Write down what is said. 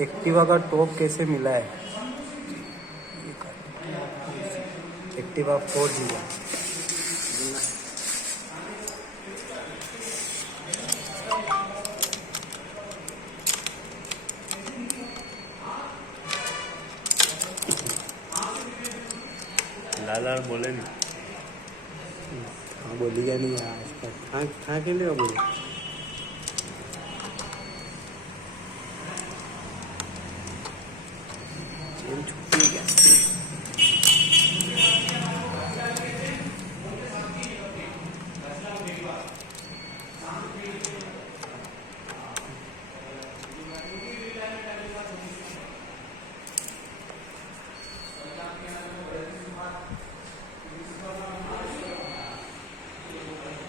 Activa का top कैसे मिला है? एक्टिवा 4G का। लाला बोले नहीं। हाँ बोली क्या नहीं आज तक। हाँ हाँ के लिए बोले।